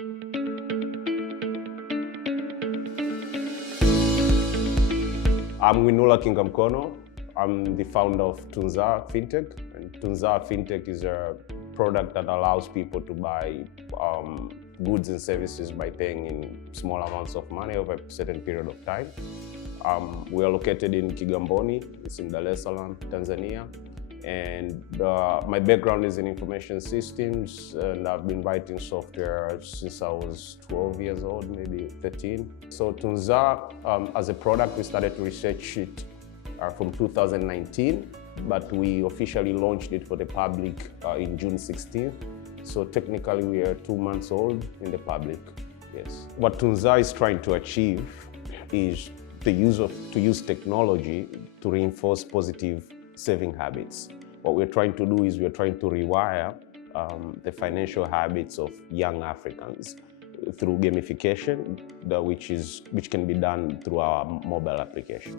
I'm Ng'winula Kingamkono. I'm the founder of Tunzaa FINTECH, and Tunzaa FINTECH is a product that allows people to buy goods and services by paying in small amounts of money over a certain period of time. We are located in Kigamboni. It's in Dar es Salaam, Tanzania. And my background is in information systems, and I've been writing software since I was 12 years old, maybe 13. So Tunzaa, as a product, we started to research it from 2019, but we officially launched it for the public in June 16th. So technically we are 2 months old in the public, yes. What Tunzaa is trying to achieve is to use technology to reinforce positive saving habits. What we're trying to do is we're trying to rewire the financial habits of young Africans through gamification, which can be done through our mobile application.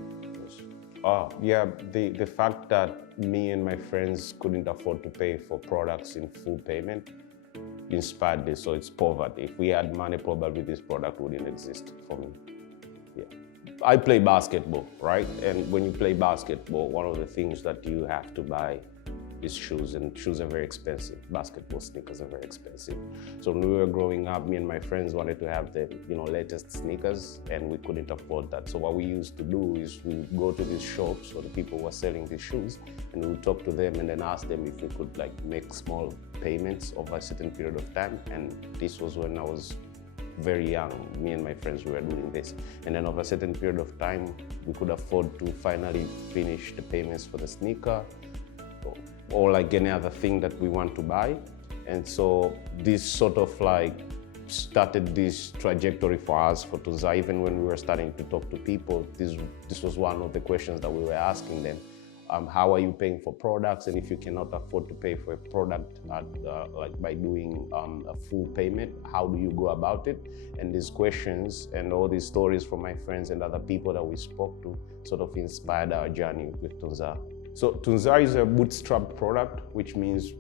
Yes. The fact that me and my friends couldn't afford to pay for products in full payment inspired this. So it's poverty. If we had money, probably this product wouldn't exist for me. Yeah. I play basketball, right? And when you play basketball, one of the things that you have to buy is shoes, and shoes are very expensive. Basketball sneakers are very expensive. So when we were growing up, me and my friends wanted to have the latest sneakers, and we couldn't afford that. So what we used to do is we would go to these shops or the people who were selling these shoes, and we would talk to them and then ask them if we could make small payments over a certain period of time. And this was when I was very young. Me and my friends were doing this, and then over a certain period of time we could afford to finally finish the payments for the sneaker or any other thing that we want to buy. And so this sort of started this trajectory for us for Tunzaa. Even when we were starting to talk to people, this was one of the questions that we were asking them. How are you paying for products? And if you cannot afford to pay for a product by doing a full payment, how do you go about it? And these questions and all these stories from my friends and other people that we spoke to sort of inspired our journey with Tunzaa. So Tunzaa is a bootstrap product, which means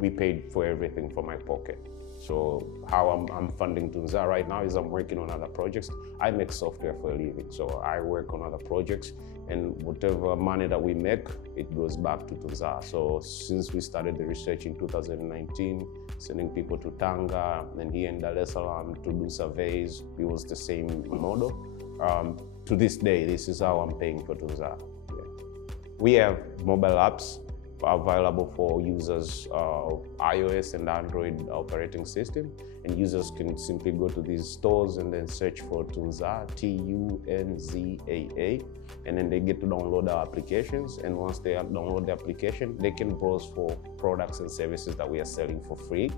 we paid for everything from my pocket. So how I'm funding Tunzaa right now is I'm working on other projects. I make software for a living, so I work on other projects, and whatever money that we make, it goes back to Tunzaa. So since we started the research in 2019, sending people to Tanga and here in Dar es Salaam to do surveys, it was the same model. To this day, this is how I'm paying for Tunzaa. Yeah. We have mobile apps available for users of iOS and Android operating system, and users can simply go to these stores and then search for Tunzaa, Tunzaa, and then they get to download our applications. And once they download the application, they can browse for products and services that we are selling for free.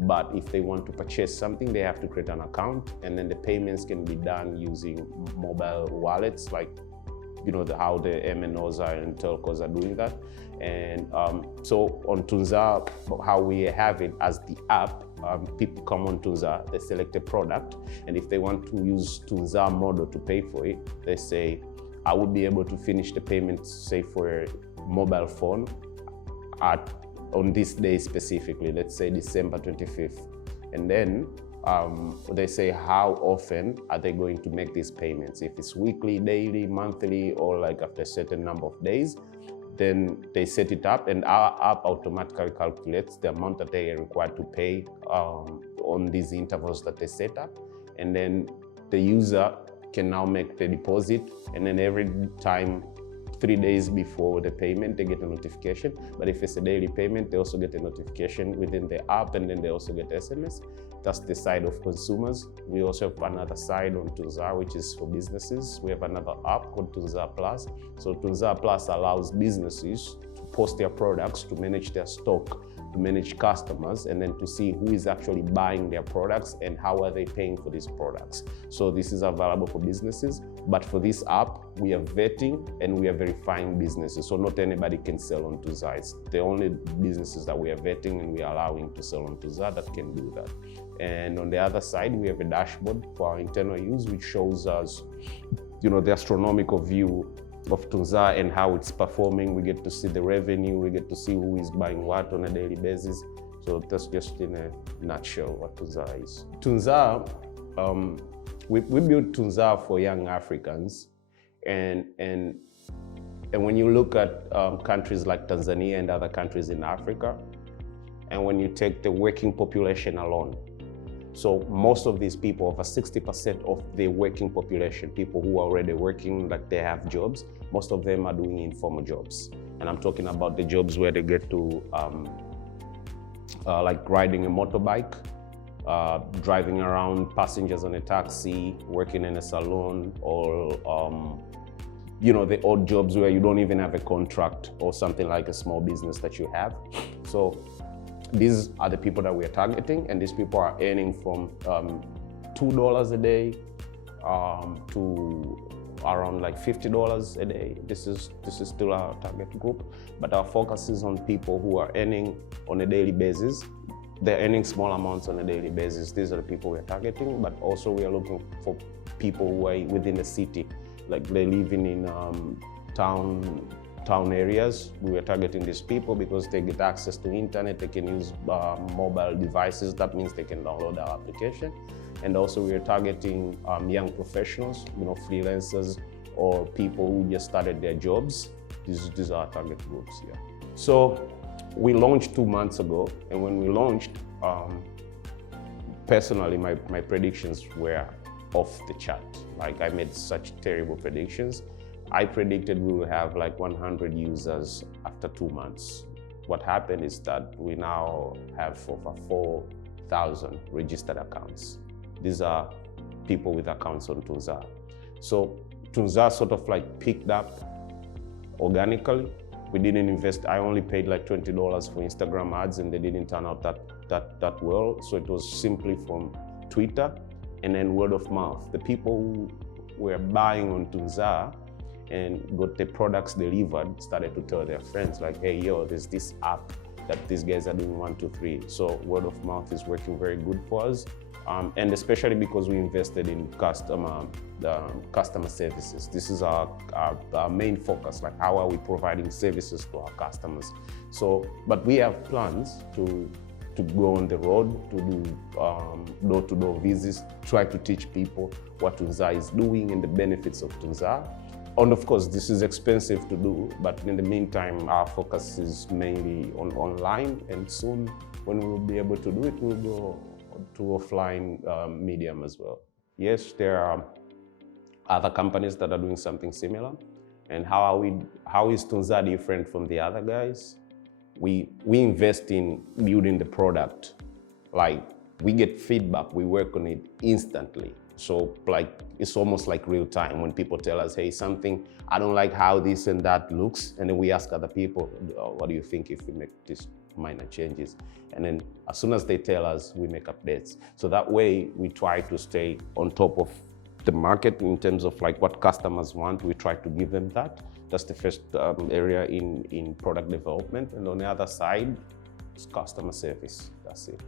But if they want to purchase something, they have to create an account, and then the payments can be done using mobile wallets, like how the MNOs and telcos are doing that. And so on Tunzaa, how we have it as the app, people come on Tunzaa, they select a product, and if they want to use Tunzaa model to pay for it, they say, I would be able to finish the payment, say for a mobile phone, on this day specifically, let's say December 25th. And then they say how often are they going to make these payments. If it's weekly, daily, monthly, or after a certain number of days, then they set it up, and our app automatically calculates the amount that they are required to pay on these intervals that they set up. And then the user can now make the deposit, and then every time, 3 days before the payment, they get a notification. But if it's a daily payment, they also get a notification within the app, and then they also get SMS. That's the side of consumers. We also have another side on Tunzaa, which is for businesses. We have another app called Tunzaa Plus. So Tunzaa Plus allows businesses to post their products, to manage their stock, to manage customers, and then to see who is actually buying their products and how are they paying for these products. So this is available for businesses, but for this app, we are vetting and we are verifying businesses. So not anybody can sell on Tunzaa. It's the only businesses that we are vetting and we are allowing to sell on Tunzaa that can do that. And on the other side, we have a dashboard for our internal use, which shows us, the astronomical view of Tunzaa and how it's performing. We get to see the revenue, we get to see who is buying what on a daily basis. So that's just in a nutshell what Tunzaa is. Tunzaa, we built Tunzaa for young Africans, and when you look at countries like Tanzania and other countries in Africa, and when you take the working population alone, so most of these people, over 60% of the working population, people who are already working, like they have jobs, most of them are doing informal jobs. And I'm talking about the jobs where they get to like riding a motorbike, driving around passengers on a taxi, working in a salon, or you know, the odd jobs where you don't even have a contract or something like a small business that you have. So these are the people that we are targeting, and these people are earning from $2 a day to around like $50 a day. This is still our target group, but our focus is on people who are earning on a daily basis. They're earning small amounts on a daily basis. These are the people we're targeting, but also we are looking for people who are within the city, like they're living in town areas. We are targeting these people because they get access to internet, they can use mobile devices. That means they can download our application. And also we are targeting young professionals, you know, freelancers or people who just started their jobs. These are our target groups here. So we launched 2 months ago, and when we launched, personally, my predictions were off the chart. Like, I made such terrible predictions. I predicted we will have like 100 users after 2 months. What happened is that we now have over 4,000 registered accounts. These are people with accounts on Tunzaa. So Tunzaa sort of like picked up organically. We didn't invest. I only paid like $20 for Instagram ads, and they didn't turn out that well. So it was simply from Twitter and then word of mouth. The people who were buying on Tunzaa and got the products delivered started to tell their friends, like, hey, yo, there's this app that these guys are doing 1, 2, 3. So word of mouth is working very good for us. And especially because we invested in customer services. This is our main focus, like how are we providing services to our customers. So, but we have plans to go on the road, to do door-to-door visits, try to teach people what Tunzaa is doing and the benefits of Tunzaa. And of course, this is expensive to do, but in the meantime, our focus is mainly on online, and soon when we will be able to do it, we'll go to offline medium as well. Yes, there are other companies that are doing something similar. And how is Tunzaa different from the other guys? We invest in building the product. Like, we get feedback, we work on it instantly. So like, it's almost like real time when people tell us, hey, something, I don't like how this and that looks. And then we ask other people, what do you think if we make this minor changes? And then as soon as they tell us, we make updates. So that way we try to stay on top of the market in terms of like what customers want. We try to give them that. That's the first area in product development. And on the other side, it's customer service. That's it.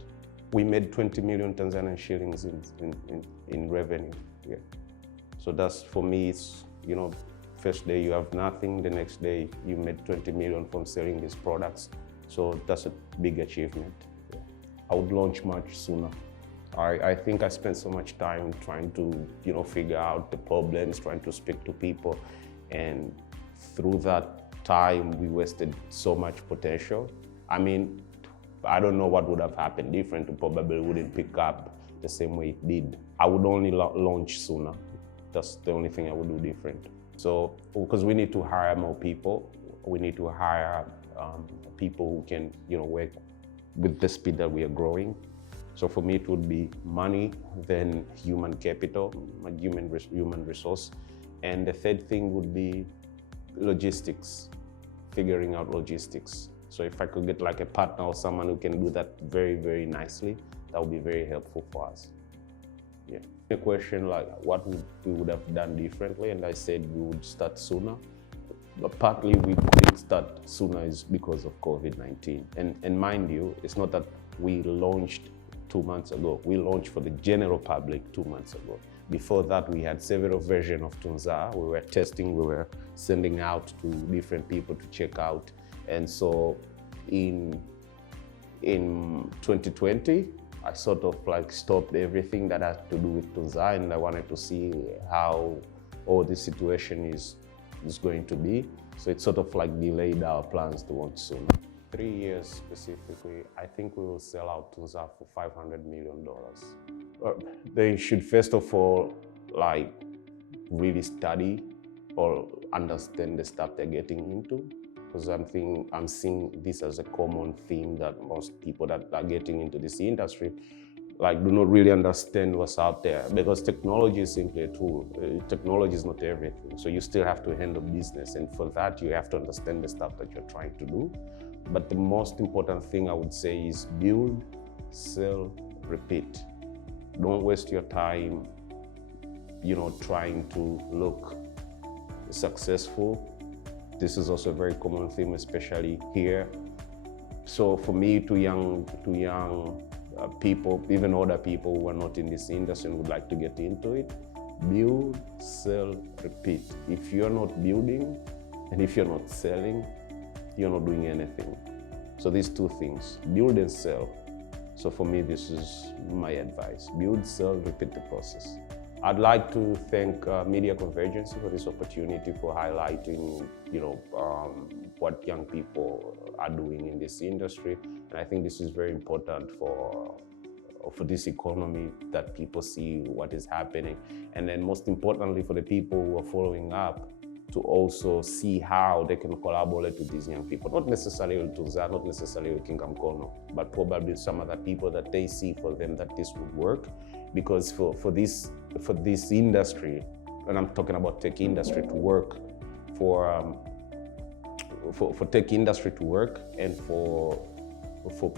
We made 20 million Tanzanian shillings in revenue. Yeah. So that's, for me, it's, you know, first day you have nothing, the next day you made 20 million from selling these products. So that's a big achievement. Yeah. I would launch much sooner. I think I spent so much time trying to, you know, figure out the problems, trying to speak to people. And through that time, we wasted so much potential. I mean, I don't know what would have happened different. It probably wouldn't pick up the same way it did. I would only launch sooner. That's the only thing I would do different. So, because we need to hire more people, we need to hire people who can, you know, work with the speed that we are growing. So for me, it would be money, then human capital, human resource. And the third thing would be logistics, figuring out logistics. So if I could get like a partner or someone who can do that very, very nicely, that would be very helpful for us. Yeah. The question like what we would have done differently, and I said we would start sooner. But partly we couldn't start sooner is because of COVID-19. And mind you, it's not that we launched 2 months ago. We launched for the general public 2 months ago. Before that, we had several versions of Tunzaa. We were testing, we were sending out to different people to check out. And so in in 2020, I sort of like stopped everything that had to do with Tunzaa, and I wanted to see how all this situation is going to be. So it sort of like delayed our plans to launch soon. 3 years specifically, I think we will sell out Tunzaa for $500 million. They should first of all like really study or understand the stuff they're getting into, because I'm seeing this as a common theme that most people that are getting into this industry like do not really understand what's out there, because technology is simply a tool. Technology is not everything. So you still have to handle business, and for that you have to understand the stuff that you're trying to do. But the most important thing I would say is build, sell, repeat. Don't waste your time, trying to look successful. This is also a very common theme, especially here. So for me, to young people, even older people who are not in this industry and would like to get into it, build, sell, repeat. If you're not building and if you're not selling, you're not doing anything. So these two things, build and sell. So for me, this is my advice. Build, sell, repeat the process. I'd like to thank Media Convergency for this opportunity, for highlighting, what young people are doing in this industry. And I think this is very important for this economy, that people see what is happening. And then most importantly, for the people who are following up, to also see how they can collaborate with these young people. Not necessarily with Tunzaa, not necessarily with Kingamkono, but probably some other people that they see for them that this would work. Because for this industry, and I'm talking about tech industry to work, for tech industry to work and for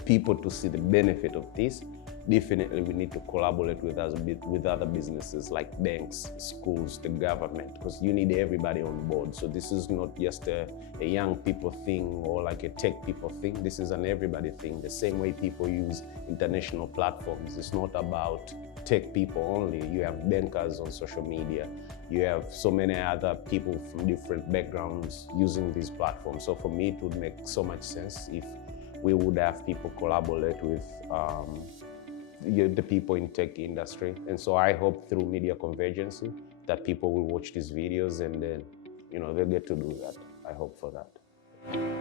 people to see the benefit of this, definitely we need to collaborate with other businesses like banks, schools, the government, because you need everybody on board. So this is not just a young people thing or like a tech people thing. This is an everybody thing. The same way people use international platforms. It's not about tech people only. You have bankers on social media. You have so many other people from different backgrounds using these platforms. So for me, it would make so much sense if we would have people collaborate with the people in tech industry. And so I hope through Media Convergency that people will watch these videos and then, they'll get to do that. I hope for that.